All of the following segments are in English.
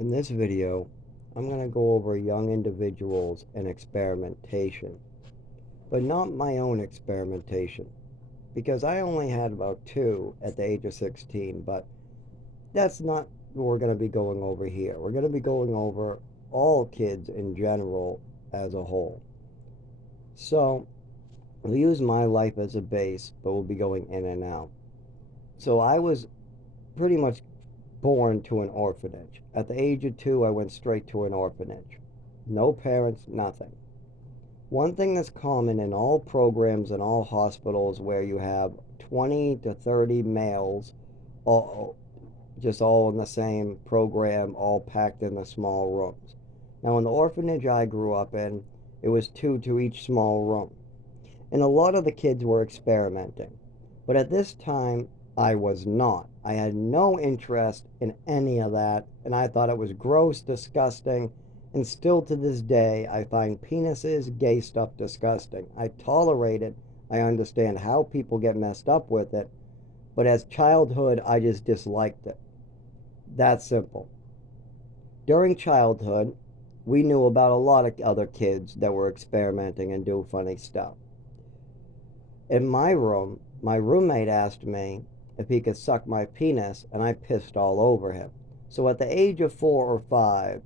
In this video, I'm going to go over young individuals and experimentation, but not my own experimentation, because I only had about two at the age of 16, but that's not what we're going to be going over here. We're going to be going over all kids in general as a whole. So, we'll use my life as a base, but we'll be going in and out. So, I was pretty much born to an orphanage. At the age of 2, I went straight to an orphanage. No parents, nothing. One thing that's common in all programs and all hospitals where you have 20 to 30 males all just all in the same program, all packed in the small rooms. Now, in the orphanage I grew up in, it was two to each small room. And a lot of the kids were experimenting. But at this time, I was not. I had no interest in any of that, and I thought it was gross, disgusting, and still to this day, I find penises, gay stuff disgusting. I tolerate it. I understand how people get messed up with it, but as childhood, I just disliked it. That's simple. During childhood, we knew about a lot of other kids that were experimenting and doing funny stuff. In my room, my roommate asked me if he could suck my penis, and I pissed all over him. So at the age of 4 or 5,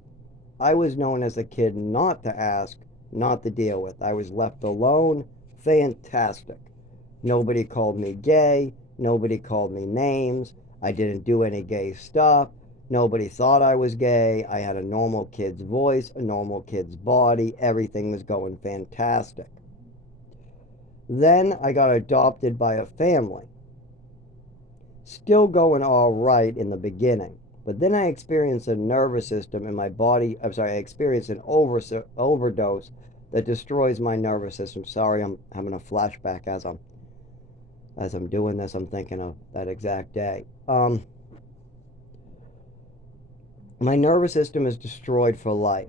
I was known as a kid not to ask, not to deal with. I was left alone. Fantastic. Nobody called me gay. Nobody called me names. I didn't do any gay stuff. Nobody thought I was gay. I had a normal kid's voice, a normal kid's body. Everything was going fantastic. Then I got adopted by a family. Still going all right in the beginning. But then I experienced a nervous system in my body. I'm sorry, I experienced an overdose that destroys my nervous system. Sorry, I'm having a flashback as I'm doing this. I'm thinking of that exact day. My nervous system is destroyed for life.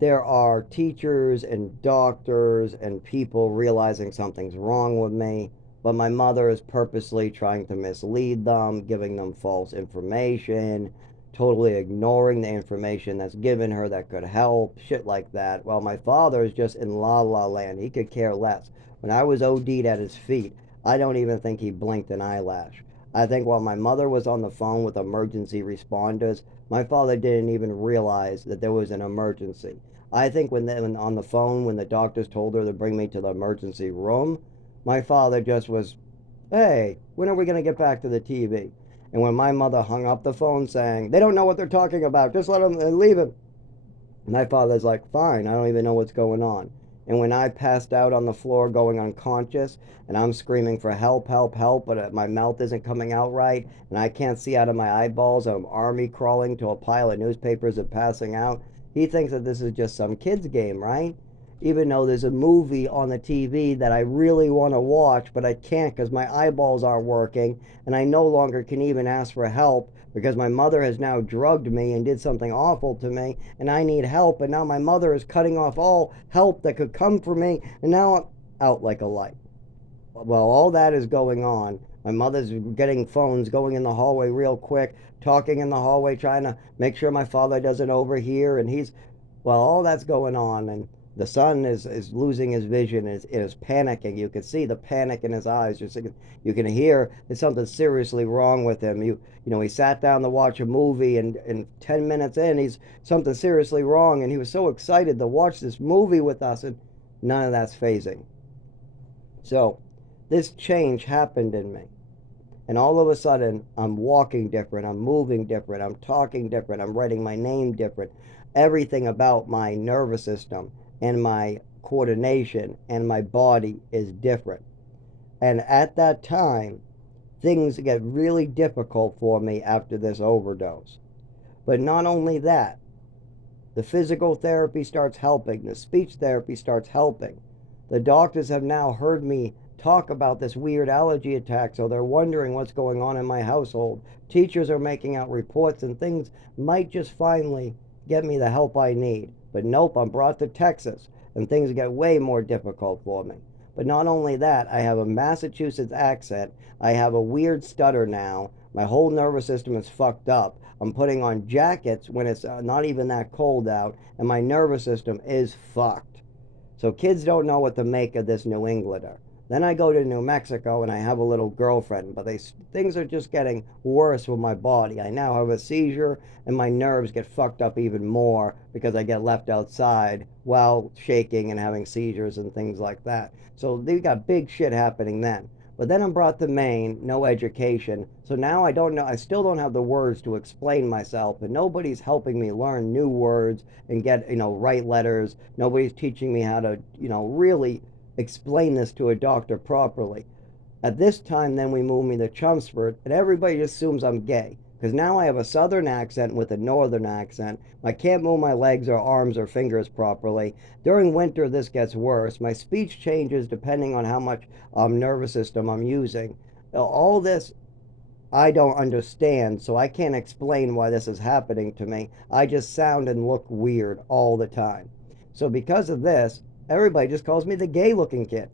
There are teachers and doctors and people realizing something's wrong with me, but my mother is purposely trying to mislead them, giving them false information, totally ignoring the information that's given her that could help, shit like that. While my father is just in la la land. He could care less. When I was OD'd at his feet, I don't even think he blinked an eyelash. I think while my mother was on the phone with emergency responders, my father didn't even realize that there was an emergency. I think when on the phone, when the doctors told her to bring me to the emergency room, my father just was, hey, when are we going to get back to the TV? And when my mother hung up the phone saying, they don't know what they're talking about, just let them leave him. My father's like, fine, I don't even know what's going on. And when I passed out on the floor going unconscious and I'm screaming for help, help, help, but my mouth isn't coming out right and I can't see out of my eyeballs, I'm army crawling to a pile of newspapers and passing out, he thinks that this is just some kid's game, right? Even though there's a movie on the TV that I really want to watch, but I can't because my eyeballs aren't working and I no longer can even ask for help because my mother has now drugged me and did something awful to me and I need help, and now my mother is cutting off all help that could come from me, and now I'm out like a light. Well, all that is going on. My mother's getting phones, going in the hallway real quick, talking in the hallway, trying to make sure my father doesn't overhear, and well, all that's going on, and the son is losing his vision, is panicking. You can see the panic in his eyes. You can hear there's something seriously wrong with him. He sat down to watch a movie, and 10 minutes in, he's something seriously wrong, and he was so excited to watch this movie with us, and none of that's phasing. So this change happened in me. And all of a sudden, I'm walking different, I'm moving different, I'm talking different, I'm writing my name different. Everything about my nervous system and my coordination and my body is different. And at that time, things get really difficult for me after this overdose. But not only that, the physical therapy starts helping, the speech therapy starts helping. The doctors have now heard me talk about this weird allergy attack, so they're wondering what's going on in my household. Teachers are making out reports, and things might just finally get me the help I need. But nope, I'm brought to Texas, and things get way more difficult for me. But not only that, I have a Massachusetts accent. I have a weird stutter now. My whole nervous system is fucked up. I'm putting on jackets when it's not even that cold out, and my nervous system is fucked. So kids don't know what to make of this New Englander. Then I go to New Mexico and I have a little girlfriend, but things are just getting worse with my body. I now have a seizure and my nerves get fucked up even more because I get left outside while shaking and having seizures and things like that. So they got big shit happening then. But then I'm brought to Maine, no education. So now I don't know, I still don't have the words to explain myself, and nobody's helping me learn new words and get, write letters. Nobody's teaching me how to, really explain this to a doctor properly. At this time, then we move me to Chelmsford, and everybody just assumes I'm gay. Because now I have a southern accent with a northern accent. I can't move my legs or arms or fingers properly. During winter, this gets worse. My speech changes depending on how much nervous system I'm using. All this I don't understand, so I can't explain why this is happening to me. I just sound and look weird all the time. So because of this, everybody just calls me the gay looking kid.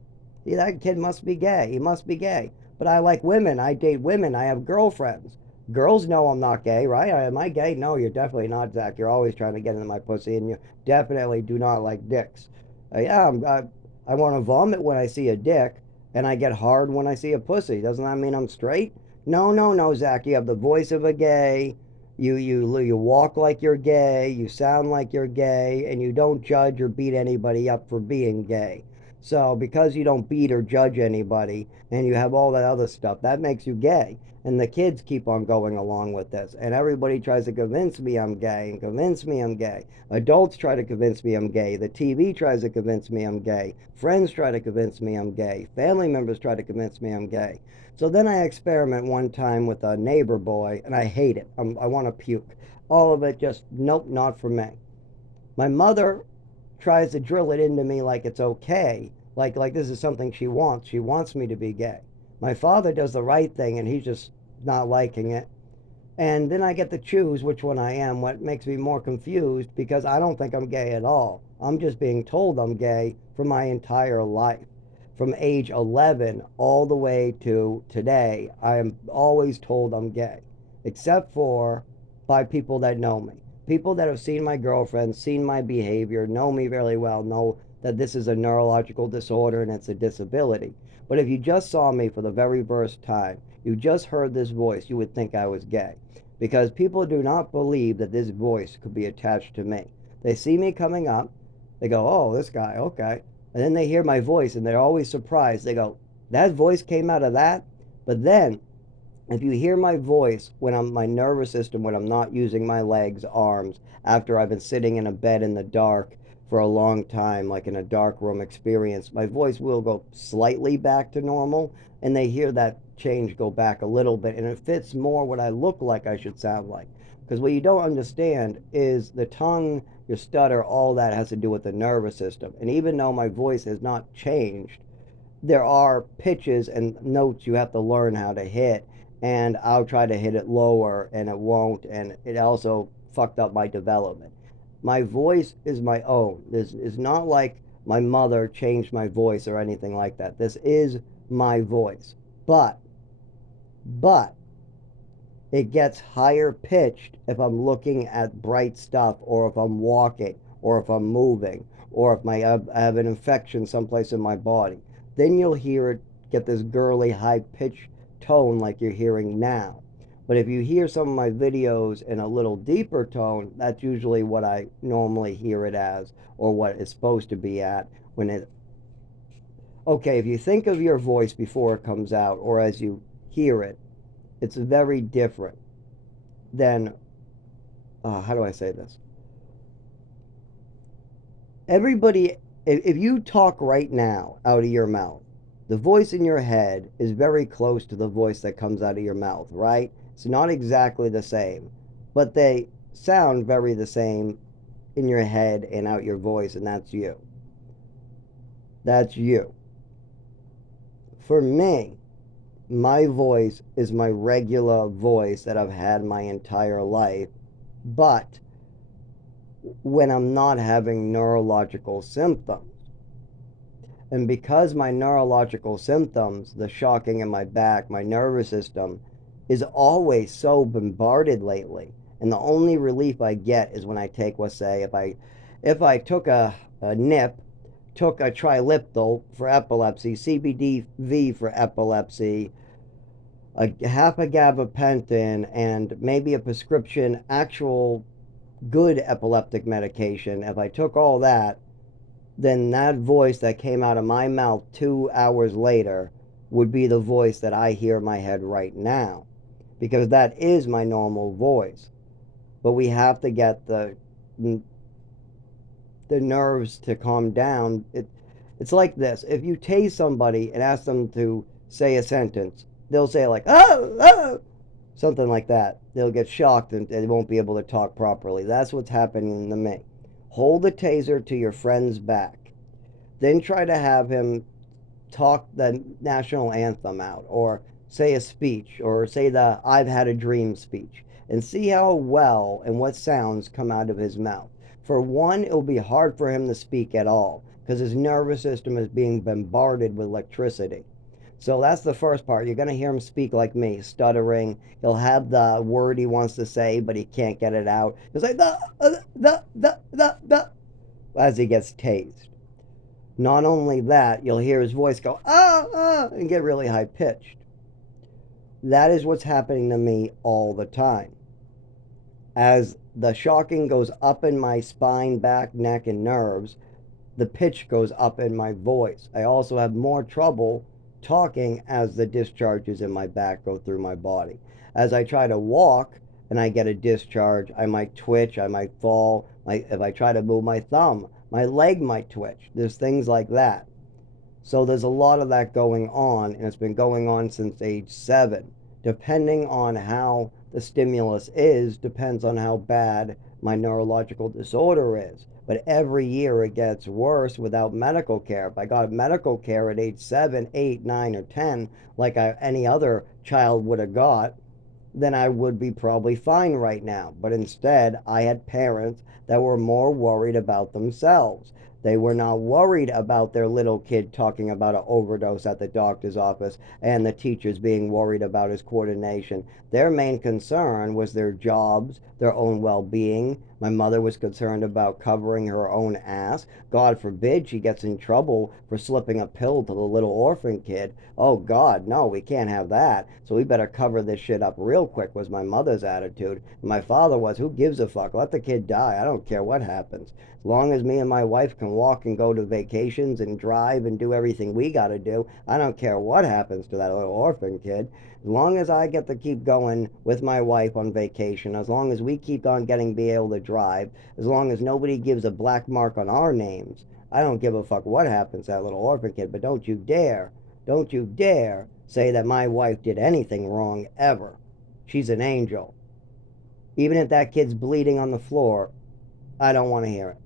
Yeah, that kid must be gay. He must be gay. But I like women. I date women. I have girlfriends. Girls know I'm not gay, right? Am I gay? No, you're definitely not, Zach. You're always trying to get into my pussy, and you definitely do not like dicks. Yeah, I want to vomit when I see a dick, and I get hard when I see a pussy. Doesn't that mean I'm straight? No, no, no, Zach. You have the voice of a gay. You walk like you're gay. You sound like you're gay, and you don't judge or beat anybody up for being gay. So because you don't beat or judge anybody, and you have all that other stuff, that makes you gay. And the kids keep on going along with this, and everybody tries to convince me I'm gay and convince me I'm gay. Adults try to convince me I'm gay. The TV tries to convince me I'm gay. Friends try to convince me I'm gay. Family members try to convince me I'm gay. So then I experiment one time with a neighbor boy, and I hate it. I want to puke. All of it just, nope, not for me. My mother tries to drill it into me like it's okay, like this is something she wants. She wants me to be gay. My father does the right thing, and he's just not liking it. And then I get to choose which one I am, what makes me more confused because I don't think I'm gay at all. I'm just being told I'm gay for my entire life. From age 11 all the way to today, I am always told I'm gay, except for by people that know me. People that have seen my girlfriend, seen my behavior, know me very well, know that this is a neurological disorder and it's a disability. But if you just saw me for the very first time, you just heard this voice, you would think I was gay. Because people do not believe that this voice could be attached to me. They see me coming up, they go, oh, this guy, okay. And then they hear my voice and they're always surprised. They go, that voice came out of that? But then, if you hear my voice when I'm my nervous system, when I'm not using my legs, arms, after I've been sitting in a bed in the dark for a long time, like in a dark room experience, my voice will go slightly back to normal, and they hear that change go back a little bit, and it fits more what I look like I should sound like. Because what you don't understand is the tongue, your stutter, all that has to do with the nervous system. And even though my voice has not changed, there are pitches and notes you have to learn how to hit, and I'll try to hit it lower and it won't, and it also fucked up my development. My voice is my own. This is not like my mother changed my voice or anything like that. This is my voice. But it gets higher pitched if I'm looking at bright stuff, or if I'm walking, or if I'm moving, or if I have an infection someplace in my body. Then you'll hear it get this girly high pitched tone like you're hearing now. But if you hear some of my videos in a little deeper tone, that's usually what I normally hear it as, or what it's supposed to be at when it. Okay, if you think of your voice before it comes out, or as you hear it, it's very different than, how do I say this? Everybody, if you talk right now out of your mouth, the voice in your head is very close to the voice that comes out of your mouth, right? It's not exactly the same, but they sound very the same in your head and out your voice, and that's you. That's you. For me, my voice is my regular voice that I've had my entire life, but when I'm not having neurological symptoms. And because my neurological symptoms, the shocking in my back, my nervous system, is always so bombarded lately. And the only relief I get is when I take, let's say, if I took a nip, took a triliptal for epilepsy, CBDV for epilepsy, a half a gabapentin, and maybe a prescription actual good epileptic medication. If I took all that, then that voice that came out of my mouth 2 hours later would be the voice that I hear in my head right now, because that is my normal voice. But we have to get the nerves to calm down. It's like this: if you tase somebody and ask them to say a sentence, they'll say like oh oh, something like that. They'll get shocked and they won't be able to talk properly. That's what's happening to me. Hold the taser to your friend's back, then try to have him talk the national anthem out, or say a speech, or say the I've had a dream speech, and see how well and what sounds come out of his mouth. For one, it'll be hard for him to speak at all because his nervous system is being bombarded with electricity. So that's the first part. You're going to hear him speak like me, stuttering. He'll have the word he wants to say, but he can't get it out. He'll say, the, as he gets tased. Not only that, you'll hear his voice go, and get really high pitched. That is what's happening to me all the time. As the shocking goes up in my spine, back, neck, and nerves, the pitch goes up in my voice. I also have more trouble talking as the discharges in my back go through my body. As I try to walk and I get a discharge, I might twitch, I might fall. If I try to move my thumb, my leg might twitch. There's things like that. So there's a lot of that going on, and it's been going on since age 7. Depending on how the stimulus is, depends on how bad my neurological disorder is. But every year it gets worse without medical care. If I got medical care at age 7, 8, 9, or 10, like any other child would have got, then I would be probably fine right now. But instead, I had parents that were more worried about themselves. They were not worried about their little kid talking about an overdose at the doctor's office and the teachers being worried about his coordination. Their main concern was their jobs, their own well being. My mother was concerned about covering her own ass. God forbid she gets in trouble for slipping a pill to the little orphan kid. Oh, God, no, we can't have that. So we better cover this shit up real quick, was my mother's attitude. My father was, who gives a fuck? Let the kid die. I don't care what happens. As long as me and my wife can walk and go to vacations and drive and do everything we got to do, I don't care what happens to that little orphan kid. As long as I get to keep going with my wife on vacation, as long as we keep on be able to drive, as long as nobody gives a black mark on our names, I don't give a fuck what happens to that little orphan kid. But don't you dare say that my wife did anything wrong ever. She's an angel. Even if that kid's bleeding on the floor, I don't want to hear it.